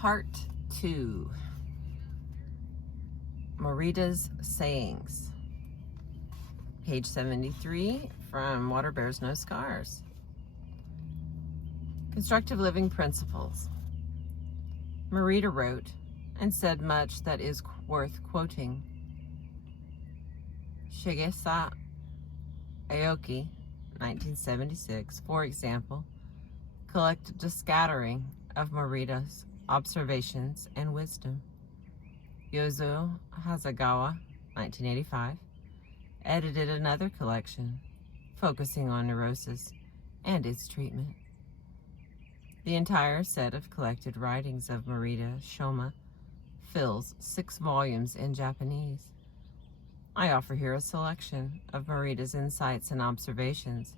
Part 2. Morita's Sayings. Page 73 from Water Bears No Scars. Constructive Living Principles. Morita wrote and said much that is worth quoting. Shigesa Aoki, 1976, for example, collected a scattering of Morita's observations and wisdom. Yozo Hasegawa, 1985, edited another collection focusing on neurosis and its treatment. The entire set of collected writings of Morita Shoma fills 6 volumes in Japanese. I offer here a selection of Morita's insights and observations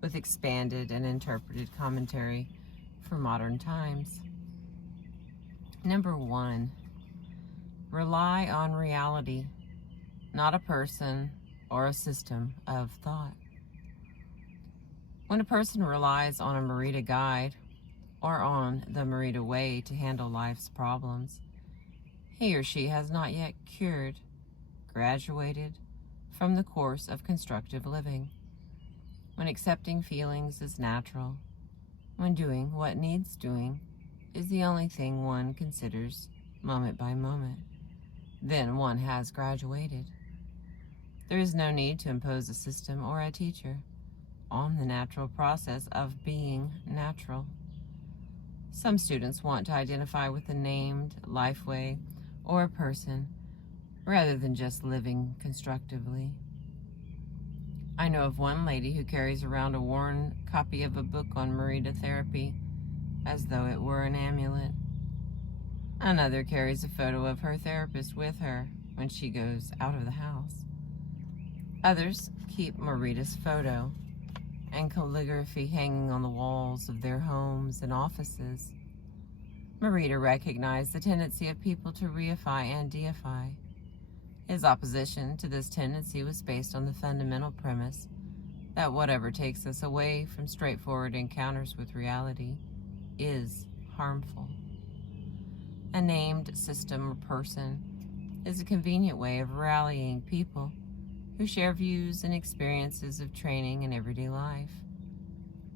with expanded and interpreted commentary for modern times. Number 1. Rely on reality, not a person or a system of thought. When a person relies on a Morita guide or on the Morita way to handle life's problems, he or she has not yet graduated from the course of constructive living. When accepting feelings is natural, when doing what needs doing is the only thing one considers moment by moment, then one has graduated. There is no need to impose a system or a teacher on the natural process of being natural. Some students want to identify with a named lifeway or a person rather than just living constructively. I know of one lady who carries around a worn copy of a book on Morita therapy as though it were an amulet. Another carries a photo of her therapist with her when she goes out of the house. Others keep Morita's photo and calligraphy hanging on the walls of their homes and offices. Morita recognized the tendency of people to reify and deify. His opposition to this tendency was based on the fundamental premise that whatever takes us away from straightforward encounters with reality is harmful. A named system or person is a convenient way of rallying people who share views and experiences of training in everyday life.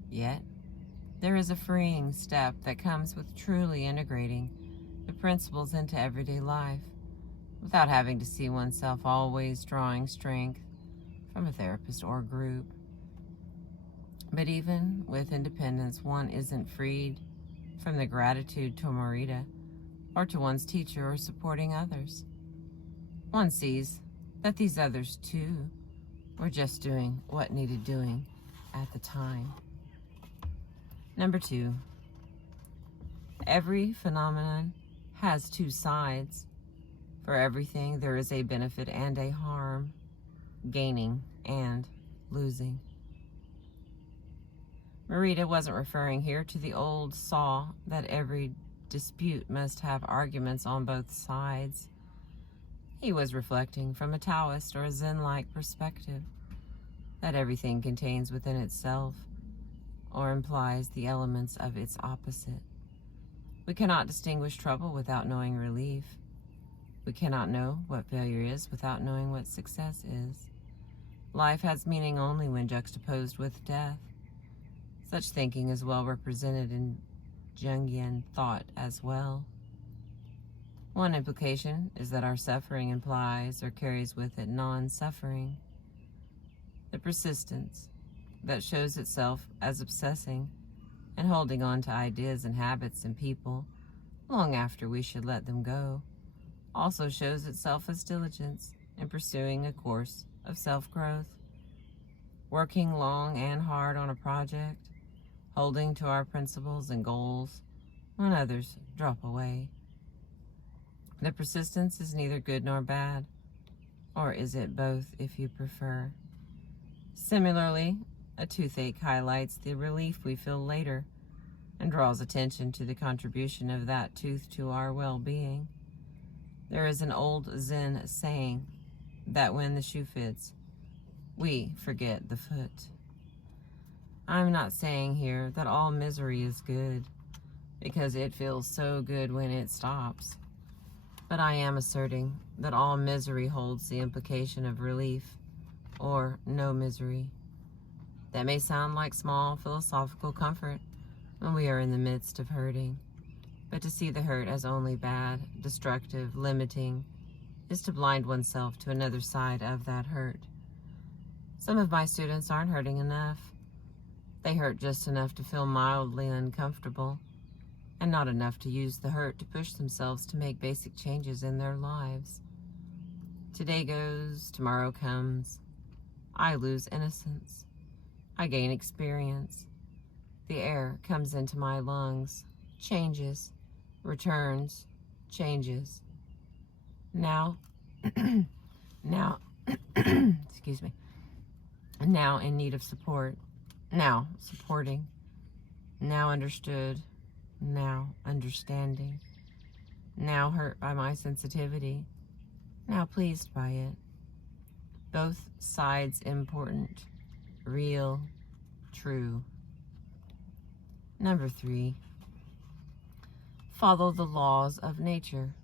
Yet, there is a freeing step that comes with truly integrating the principles into everyday life without having to see oneself always drawing strength from a therapist or group. But even with independence, one isn't freed from the gratitude to Morita or to one's teacher or supporting others. One sees that these others too were just doing what needed doing at the time. Number 2. Every phenomenon has 2 sides. For everything there is a benefit and a harm, gaining and losing. Morita wasn't referring here to the old saw that every dispute must have arguments on both sides. He was reflecting from a Taoist or a Zen-like perspective that everything contains within itself or implies the elements of its opposite. We cannot distinguish trouble without knowing relief. We cannot know what failure is without knowing what success is. Life has meaning only when juxtaposed with death. Such thinking is well represented in Jungian thought as well. One implication is that our suffering implies or carries with it non-suffering. The persistence that shows itself as obsessing and holding on to ideas and habits and people long after we should let them go also shows itself as diligence in pursuing a course of self-growth, working long and hard on a project, holding to our principles and goals when others drop away. The persistence is neither good nor bad, or is it both if you prefer? Similarly, a toothache highlights the relief we feel later and draws attention to the contribution of that tooth to our well-being. There is an old Zen saying that when the shoe fits, we forget the foot. I'm not saying here that all misery is good. because it feels so good when it stops. But I am asserting that all misery holds the implication of relief or no misery. That may sound like small philosophical comfort when we are in the midst of hurting, but to see the hurt as only bad, destructive, limiting, is to blind oneself to another side of that hurt. Some of my students aren't hurting enough. They hurt just enough to feel mildly uncomfortable, and not enough to use the hurt to push themselves to make basic changes in their lives. Today goes, tomorrow comes. I lose innocence. I gain experience. The air comes into my lungs, changes, returns, changes. Now, excuse me, now in need of support, now supporting, now understood, now understanding, now hurt by my sensitivity, now pleased by it. Both sides important, real, true. Number 3, follow the laws of nature.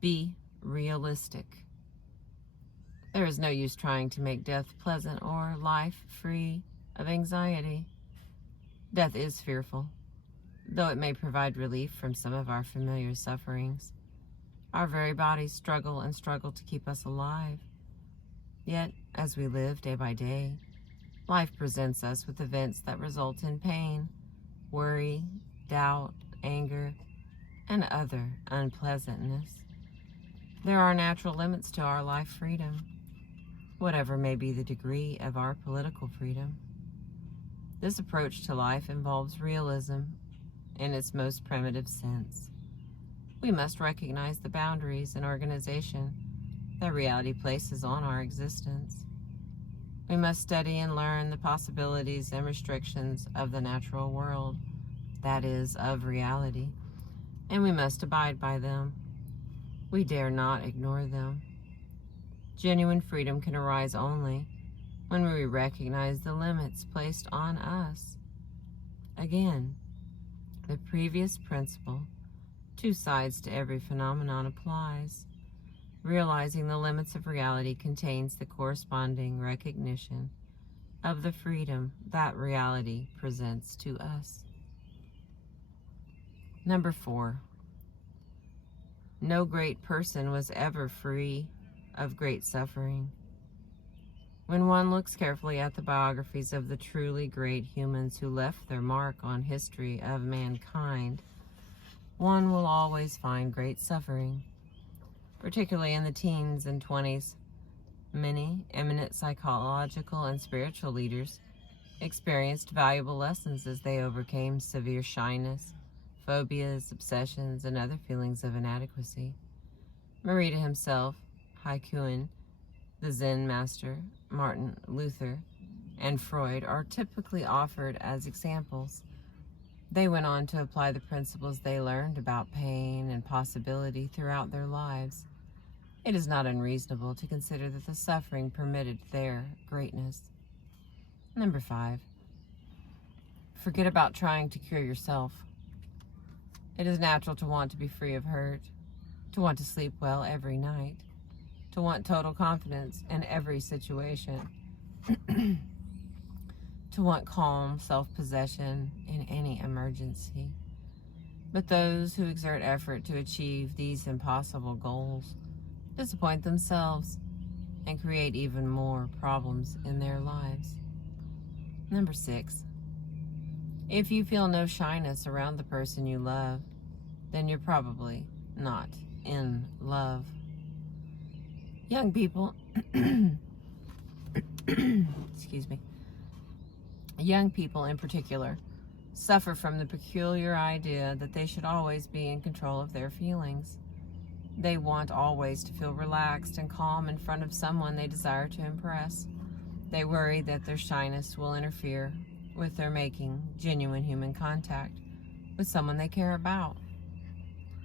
Be realistic. There is no use trying to make death pleasant or life free of anxiety. Death is fearful, though it may provide relief from some of our familiar sufferings. Our very bodies struggle and struggle to keep us alive. Yet, as we live day by day, life presents us with events that result in pain, worry, doubt, anger, and other unpleasantness. There are natural limits to our life freedom, whatever may be the degree of our political freedom. This approach to life involves realism in its most primitive sense. We must recognize the boundaries and organization that reality places on our existence. We must study and learn the possibilities and restrictions of the natural world, that is, of reality, and we must abide by them. We dare not ignore them. Genuine freedom can arise only when we recognize the limits placed on us. Again, the previous principle, 2 sides to every phenomenon, applies. Realizing the limits of reality contains the corresponding recognition of the freedom that reality presents to us. Number 4, no great person was ever free of great suffering. When one looks carefully at the biographies of the truly great humans who left their mark on history of mankind, one will always find great suffering, particularly in the teens and 20s. Many eminent psychological and spiritual leaders experienced valuable lessons as they overcame severe shyness, phobias, obsessions, and other feelings of inadequacy. Marita himself, Haikuin, the Zen master, Martin Luther, and Freud are typically offered as examples. They went on to apply the principles they learned about pain and possibility throughout their lives. It is not unreasonable to consider that the suffering permitted their greatness. Number 5, forget about trying to cure yourself. It is natural to want to be free of hurt, to want to sleep well every night, to want total confidence in every situation, to want calm self-possession in any emergency. But those who exert effort to achieve these impossible goals disappoint themselves and create even more problems in their lives. Number 6, if you feel no shyness around the person you love, then you're probably not in love. Young people, excuse me, young people in particular, suffer from the peculiar idea that they should always be in control of their feelings. They want always to feel relaxed and calm in front of someone they desire to impress. They worry that their shyness will interfere with their making genuine human contact with someone they care about.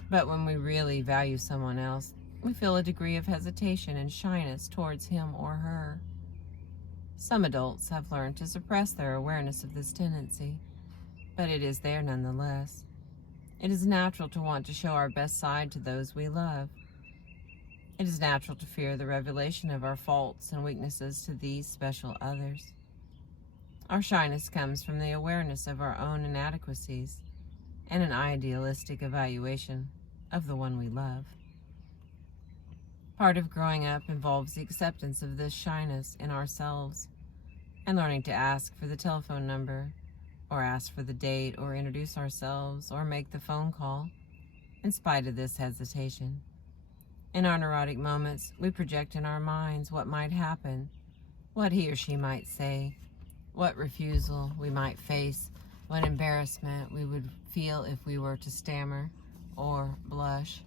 But when we really value someone else, we feel a degree of hesitation and shyness towards him or her. Some adults have learned to suppress their awareness of this tendency, but it is there nonetheless. It is natural to want to show our best side to those we love. It is natural to fear the revelation of our faults and weaknesses to these special others. Our shyness comes from the awareness of our own inadequacies and an idealistic evaluation of the one we love. Part of growing up involves the acceptance of this shyness in ourselves and learning to ask for the telephone number, or ask for the date, or introduce ourselves, or make the phone call, in spite of this hesitation. In our neurotic moments, we project in our minds what might happen, what he or she might say, what refusal we might face, what embarrassment we would feel if we were to stammer or blush.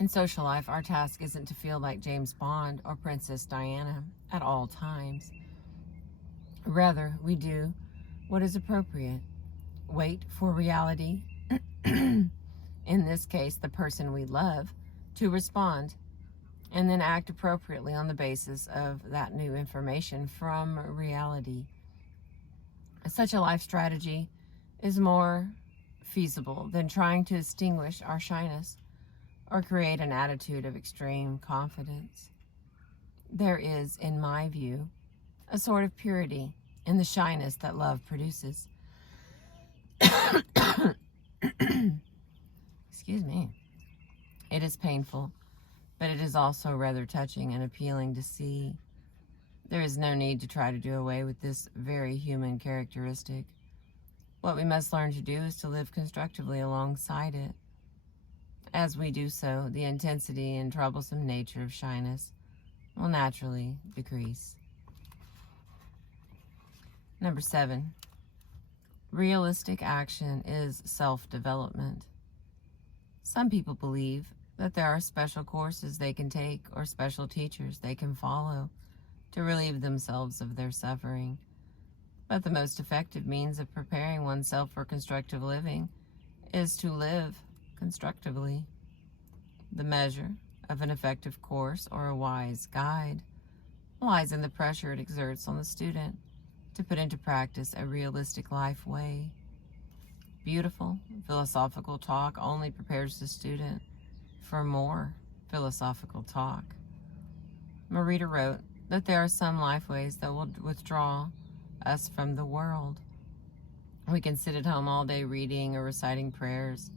In social life, our task isn't to feel like James Bond or Princess Diana at all times. Rather, we do what is appropriate. Wait for reality, in this case, the person we love, to respond, and then act appropriately on the basis of that new information from reality. Such a life strategy is more feasible than trying to extinguish our shyness or create an attitude of extreme confidence. There is, in my view, a sort of purity in the shyness that love produces. Excuse me. It is painful, but it is also rather touching and appealing to see. There is no need to try to do away with this very human characteristic. What we must learn to do is to live constructively alongside it. As we do so, the intensity and troublesome nature of shyness will naturally decrease. Number 7, realistic action is self-development. Some people believe that there are special courses they can take or special teachers they can follow to relieve themselves of their suffering. But the most effective means of preparing oneself for constructive living is to live constructively. The measure of an effective course or a wise guide lies in the pressure it exerts on the student to put into practice a realistic life way. Beautiful philosophical talk only prepares the student for more philosophical talk. Marita wrote that there are some life ways that will withdraw us from the world. We can sit at home all day reading or reciting prayers,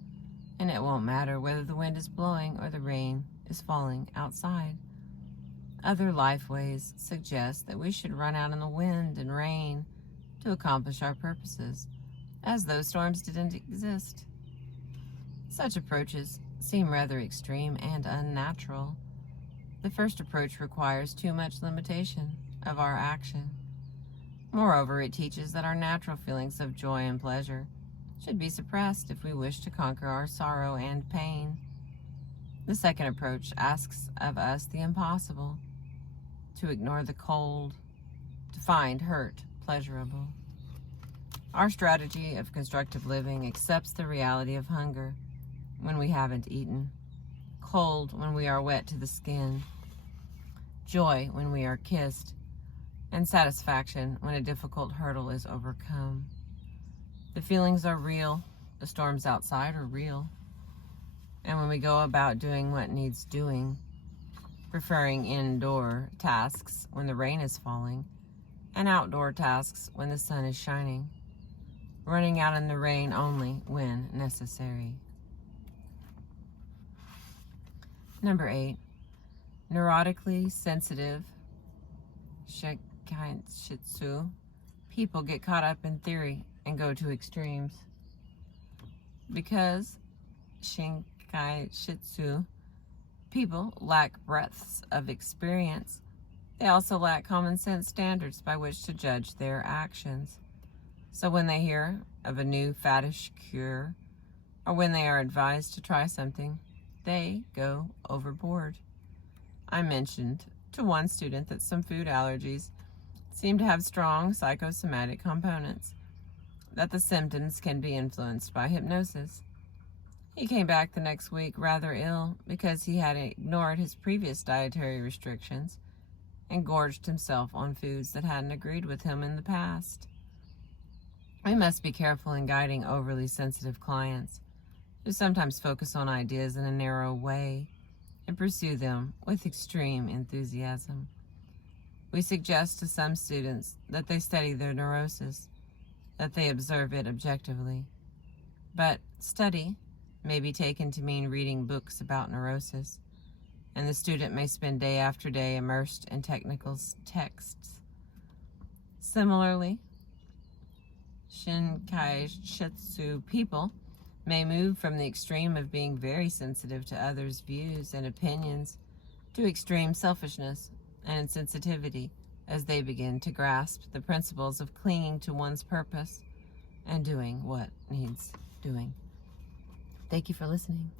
and it won't matter whether the wind is blowing or the rain is falling outside. Other life ways suggest that we should run out in the wind and rain to accomplish our purposes, as though storms didn't exist. Such approaches seem rather extreme and unnatural. The first approach requires too much limitation of our action. Moreover, it teaches that our natural feelings of joy and pleasure should be suppressed if we wish to conquer our sorrow and pain. The second approach asks of us the impossible, to ignore the cold, to find hurt pleasurable. Our strategy of constructive living accepts the reality of hunger when we haven't eaten, cold when we are wet to the skin, joy when we are kissed, and satisfaction when a difficult hurdle is overcome. The feelings are real, the storms outside are real, and when we go about doing what needs doing, preferring indoor tasks when the rain is falling, and outdoor tasks when the sun is shining, running out in the rain only when necessary. Number 8, neurotically sensitive Shih-Tzu people get caught up in theory and go to extremes. Because Shih-Tzu people lack breadths of experience, they also lack common sense standards by which to judge their actions. So when they hear of a new faddish cure, or when they are advised to try something, they go overboard. I mentioned to one student that some food allergies seem to have strong psychosomatic components, that the symptoms can be influenced by hypnosis. He came back the next week rather ill because he had ignored his previous dietary restrictions and gorged himself on foods that hadn't agreed with him in the past. We must be careful in guiding overly sensitive clients who sometimes focus on ideas in a narrow way and pursue them with extreme enthusiasm. We suggest to some students that they study their neurosis, that they observe it objectively. But study may be taken to mean reading books about neurosis, and the student may spend day after day immersed in technical texts. Similarly, Shinkai-shitsu people may move from the extreme of being very sensitive to others' views and opinions to extreme selfishness and insensitivity as they begin to grasp the principles of clinging to one's purpose and doing what needs doing. Thank you for listening.